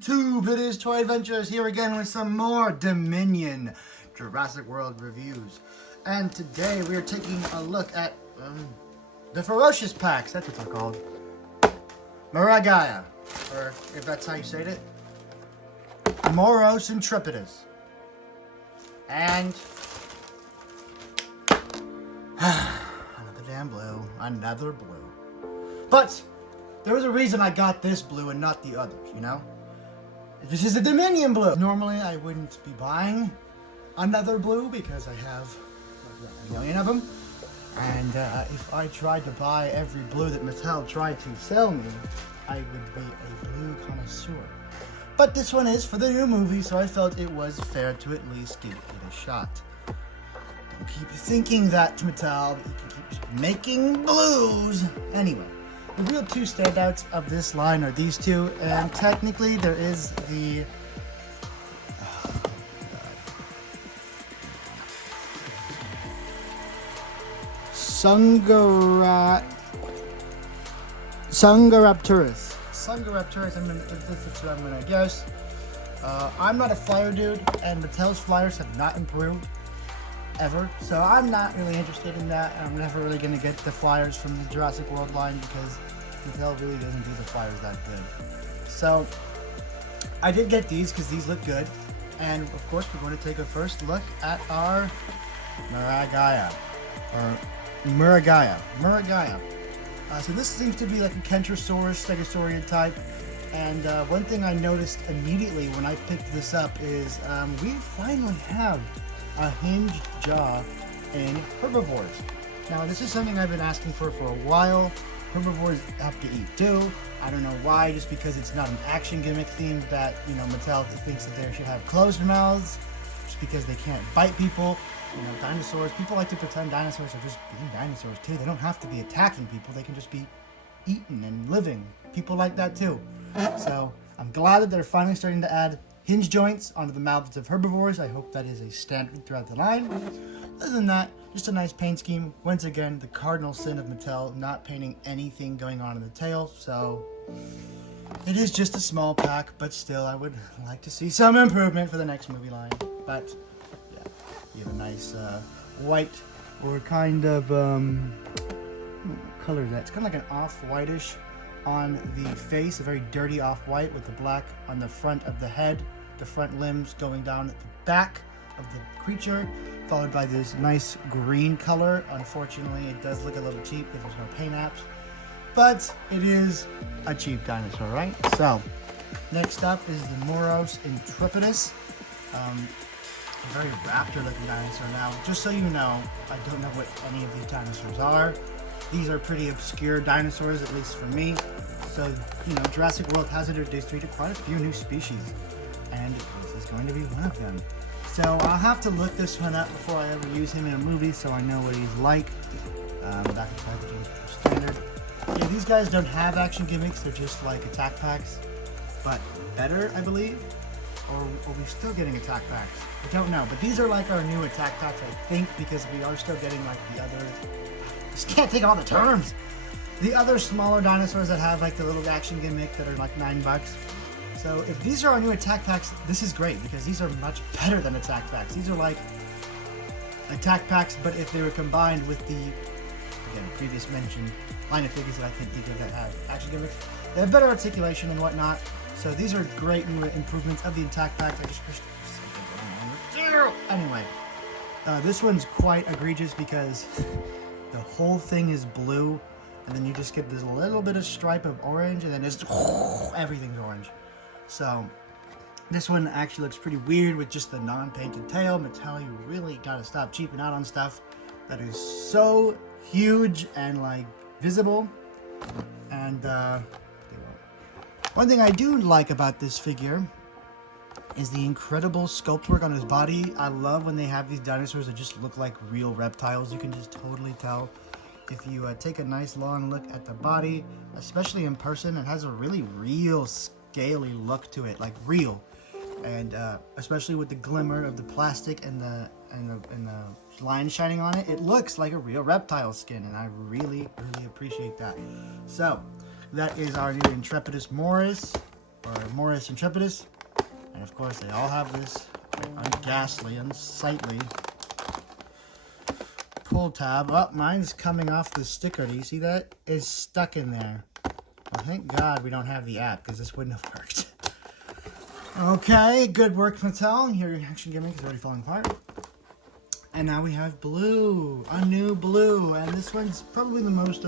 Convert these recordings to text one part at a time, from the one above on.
YouTube? It is Toy Adventures here again with some more Dominion Jurassic World reviews. And today we are taking a look at the Ferocious packs. That's what they're called. Miragia, or if that's how you say it. Moros, Intrepidus. And another damn blue. Another blue. But there was a reason I got this blue and not the others, you know? This is a Dominion blue. Normally I wouldn't be buying another blue because I have a million of them. And if I tried to buy every blue that Mattel tried to sell me, I would be a blue connoisseur. But this one is for the new movie, so I felt it was fair to at least give it a shot. Don't keep thinking that, Mattel, that you can keep making blues. Anyway. The real two standouts of this line are these two, and technically there is the Sungaraptorus. Sungaraptorus, that's what I'm gonna guess. I'm not a flyer dude, and Mattel's flyers have not improved ever, so I'm not really interested in that. I'm never really going to get the flyers from the Jurassic World line because Mattel really doesn't do the flyers that good. So I did get these because these look good, and of course we're going to take a first look at our Miragia. So this seems to be like a Kentrosaurus, Stegosaurian type. And one thing I noticed immediately when I picked this up is we finally have a hinged jaw in herbivores. Now this is something I've been asking for a while. Herbivores have to eat too. I don't know why, just because it's not an action gimmick theme that, you know, Mattel thinks that they should have closed mouths, just because they can't bite people. You know, dinosaurs, people like to pretend dinosaurs are just being dinosaurs too. They don't have to be attacking people, they can just be eating and living. People like that too. So I'm glad that they're finally starting to add hinge joints onto the mouths of herbivores. I hope that is a standard throughout the line. Other than that, just a nice paint scheme. Once again, the cardinal sin of Mattel, not painting anything going on in the tail. So it is just a small pack, but still I would like to see some improvement for the next movie line. But yeah, you have a nice white, or kind of what color is that? It's kind of like an off-whitish on the face, a very dirty off-white with the black on the front of the head, the front limbs going down at the back of the creature, followed by this nice green color. Unfortunately, it does look a little cheap because there's no paint apps, but it is a cheap dinosaur, right? So, next up is the Moros Intrepidus. A very raptor-looking dinosaur. Now, just so you know, I don't know what any of these dinosaurs are. These are pretty obscure dinosaurs, at least for me. So, you know, Jurassic World has introduced me to quite a few new species, and this is going to be one of them. So I'll have to look this one up before I ever use him in a movie, so I know what he's like. Back in packaging, standard. Yeah, these guys don't have action gimmicks; they're just like attack packs, but better, I believe. Or are we still getting attack packs? I don't know, but these are like our new attack packs, I think, because we are still getting like the other. Just can't take all the terms. The other smaller dinosaurs that have like the little action gimmick that are like $9. So if these are our new attack packs, this is great because these are much better than attack packs. These are like attack packs, but if they were combined with the, again, previous mentioned line of figures that I think that have action gimmicks, they have better articulation and whatnot. So these are great new improvements of the attack packs. I just wish anyway, this one's quite egregious because the whole thing is blue, and then you just get this little bit of stripe of orange, and then it's everything's orange. So this one actually looks pretty weird with just the non-painted tail. Mattel, you really gotta stop cheaping out on stuff that is so huge and like visible. And one thing I do like about this figure is the incredible sculpt work on his body. I love when they have these dinosaurs that just look like real reptiles. You can just totally tell if you take a nice long look at the body, especially in person. It has a really real scaly look to it, like real. And especially with the glimmer of the plastic and the line shining on it, it looks like a real reptile skin, and I really appreciate that. So that is our new Intrepidus Moros. or Moros Intrepidus. And of course, they all have this unghastly, unsightly pull tab. Oh, mine's coming off the sticker. Do you see that? It's stuck in there. Well, thank God we don't have the app, because this wouldn't have worked. Okay, good work, Mattel. Here, your action gimmick is already falling apart. And now we have blue, a new blue, and this one's probably the most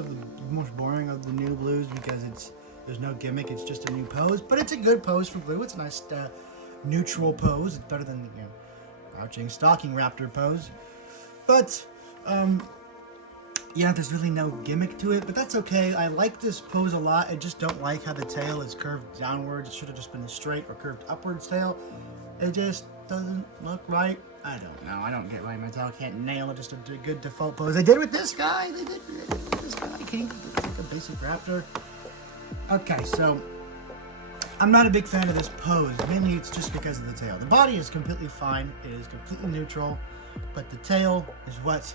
boring of the new blues because there's no gimmick. It's just a new pose, but it's a good pose for blue. It's a nice neutral pose. It's better than the crouching stalking raptor pose. But yeah, there's really no gimmick to it, but that's okay. I like this pose a lot. I just don't like how the tail is curved downwards. It should have just been a straight or curved upwards tail. It just doesn't look right. I don't know. I don't get why Mattel can't nail just a good default pose. They did with this guy. They did with this guy. Can't like a basic raptor. Okay, so I'm not a big fan of this pose. Mainly, it's just because of the tail. The body is completely fine. It is completely neutral, but the tail is what.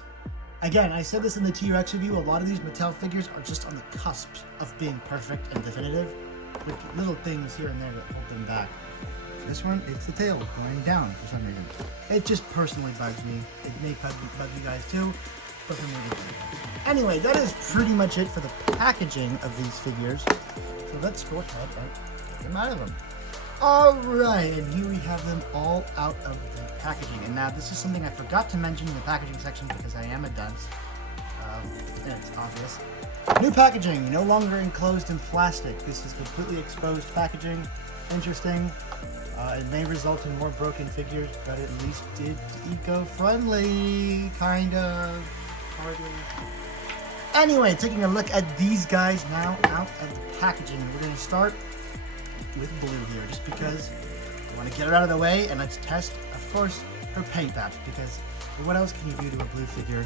Again, I said this in the T-Rex review. A lot of these Mattel figures are just on the cusp of being perfect and definitive, with little things here and there that hold them back. This one, it's the tail going down for some reason. It just personally bugs me. It may bug you guys too, but for me it doesn't. Anyway, that is pretty much it for the packaging of these figures. So let's go ahead and get them out of them. Alright, and here we have them all out of the packaging. And now this is something I forgot to mention in the packaging section because I am a dunce. And it's obvious. New packaging, no longer enclosed in plastic. This is completely exposed packaging. Interesting. It may result in more broken figures, but at least it's eco-friendly, kind of, hardly. Anyway, taking a look at these guys now out of the packaging. We're going to start with blue here, just because I want to get her out of the way, and let's test, of course, her paint apps, because what else can you do to a blue figure?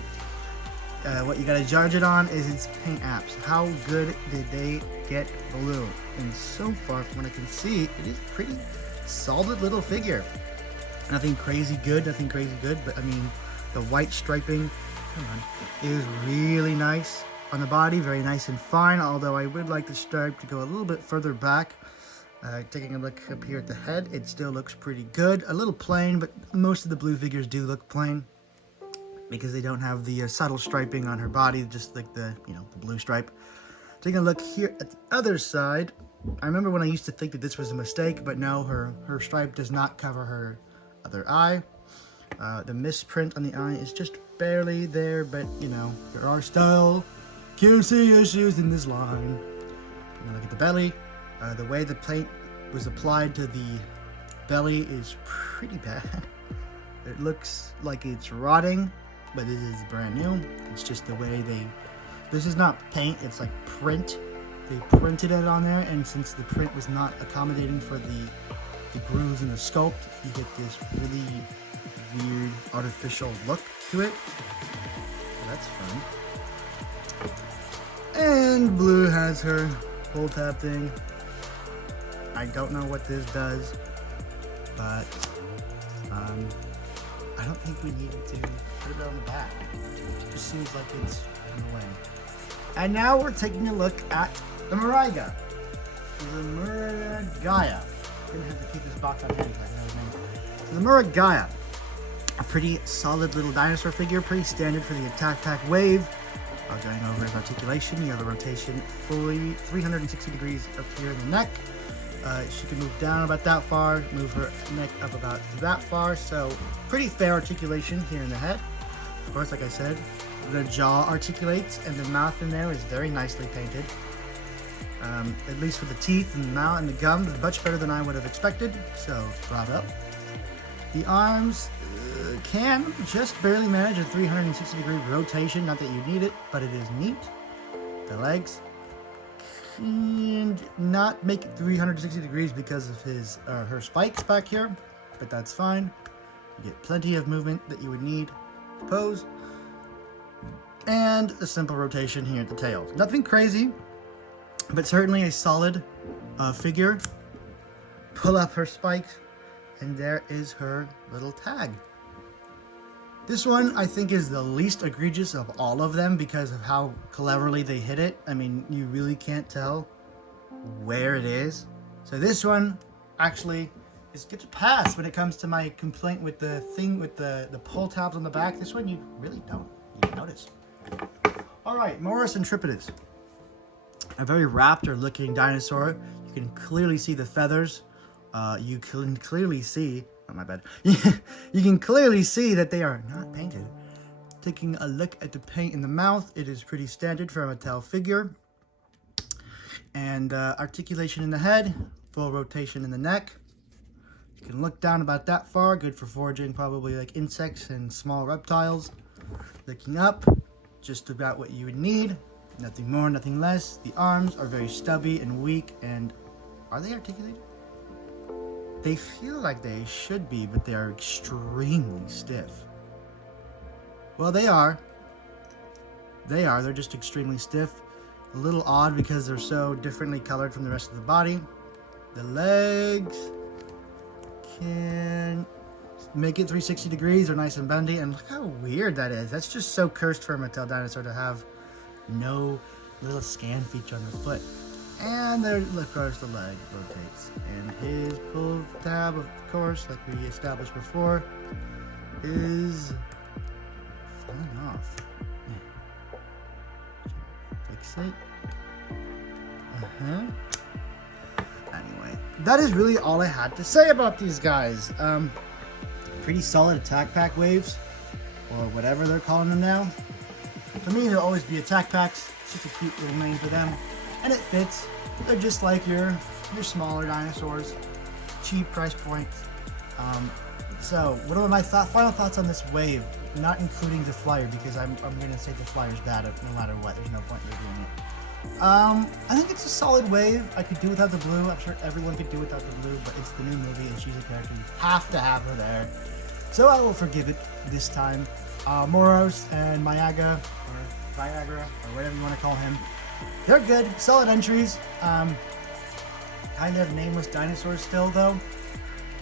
What you got to judge it on is its paint apps. How good did they get blue? And so far, from what I can see, it is pretty solid little figure. Nothing crazy good, but I mean, the white striping, come on, is really nice on the body, very nice and fine, although I would like the stripe to go a little bit further back. Taking a look up here at the head, it still looks pretty good. A little plain, but most of the blue figures do look plain because they don't have the subtle striping on her body, just like the, the blue stripe. Taking a look here at the other side, I remember when I used to think that this was a mistake, but no, her stripe does not cover her other eye. The misprint on the eye is just barely there, but, there are still QC issues in this line. Look at the belly. The way the paint was applied to the belly is pretty bad. It looks like it's rotting, but it is brand new. It's just the way this is not paint, it's like print. They printed it on there, and since the print was not accommodating for the grooves in the sculpt, you get this really weird artificial look to it. So that's fun. And blue has her pull tab thing. I don't know what this does, but I don't think we needed to put it on the back. It just seems like it's in the way. And now we're taking a look at the Miragia. The Miragia. I'm gonna have to keep this box on hand because I know his name. The Miragia. A pretty solid little dinosaur figure, pretty standard for the Attack Pack wave. Going over his articulation, you have a rotation fully 360 degrees up here in the neck. She can move down about that far, move her neck up about that far, so pretty fair articulation here in the head. Of course, like I said, the jaw articulates, and the mouth in there is very nicely painted. At least for the teeth and the mouth and the gums, much better than I would have expected, so bravo. The arms can just barely manage a 360 degree rotation, not that you need it, but it is neat. The legs can not make it 360 degrees because of her spikes back here, but that's fine. You get plenty of movement that you would need to pose. And a simple rotation here at the tail. Nothing crazy, but certainly a solid figure. Pull up her spikes, and there is her little tag. This one, I think, is the least egregious of all of them because of how cleverly they hit it. I mean, you really can't tell where it is. So this one actually gets a pass when it comes to my complaint with the thing with the pull tabs on the back. This one you really don't even notice. All right, Moros Intrepidus. A very raptor-looking dinosaur. You can clearly see the feathers. You can clearly see, oh my bad. You can clearly see that they are not painted. Taking a look at the paint in the mouth, it is pretty standard for a Mattel figure. And articulation in the head, full rotation in the neck. You can look down about that far, good for foraging probably like insects and small reptiles. Looking up, just about what you would need. Nothing more, nothing less. The arms are very stubby and weak, and are they articulated? They feel like they should be, but they are extremely stiff. Well, they are. They're just extremely stiff. A little odd because they're so differently colored from the rest of the body. The legs can make it 360 degrees. They're nice and bendy, and look how weird that is. That's just so cursed for a Mattel dinosaur to have no little scan feature on the foot. And there, of course, the leg rotates. And his pull tab, of course, like we established before, is falling off. Fix it. Anyway, that is really all I had to say about these guys. Pretty solid attack pack waves, or whatever they're calling them now. For me, they'll always be attack packs. It's just a cute little name for them, and it fits. They're just like your smaller dinosaurs, cheap price point. So, what are my final thoughts on this wave? Not including the flyer, because I'm going to say the flyer's bad no matter what. There's no point in doing it. I think it's a solid wave. I could do without the blue. I'm sure everyone could do without the blue, but it's the new movie and she's a character. You have to have her there. So I will forgive it this time. Moros and Miragia, or Viagra, or whatever you want to call him. They're good, solid entries. Kind of nameless dinosaurs still though.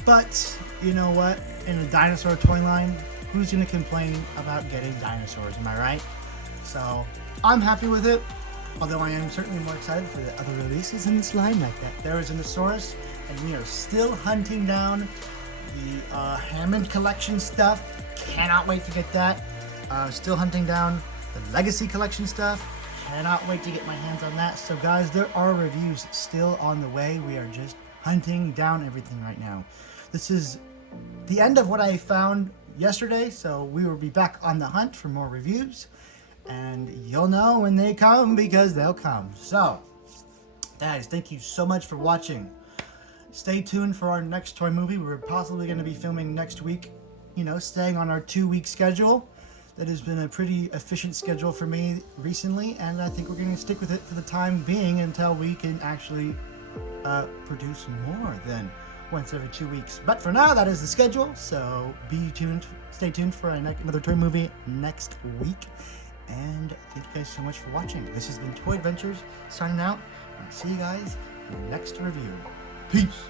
But, you know what? In a dinosaur toy line, who's going to complain about getting dinosaurs, am I right? So, I'm happy with it. Although I am certainly more excited for the other releases in this line like that. There is a Dinosaurs, and we are still hunting down the Hammond Collection stuff. Cannot wait to get that. Still hunting down the Legacy Collection stuff. Cannot wait to get my hands on that. So guys, there are reviews still on the way. We are just hunting down everything right now. This is the end of what I found yesterday, so we will be back on the hunt for more reviews. And you'll know when they come, because they'll come. So, guys, thank you so much for watching. Stay tuned for our next toy movie. We're possibly going to be filming next week, you know, staying on our 2-week schedule. That has been a pretty efficient schedule for me recently, and I think we're going to stick with it for the time being until we can actually produce more than once every 2 weeks. But for now, that is the schedule, so stay tuned for another toy movie next week. And thank you guys so much for watching. This has been Toy Adventures, signing out. I'll see you guys in the next review. Peace!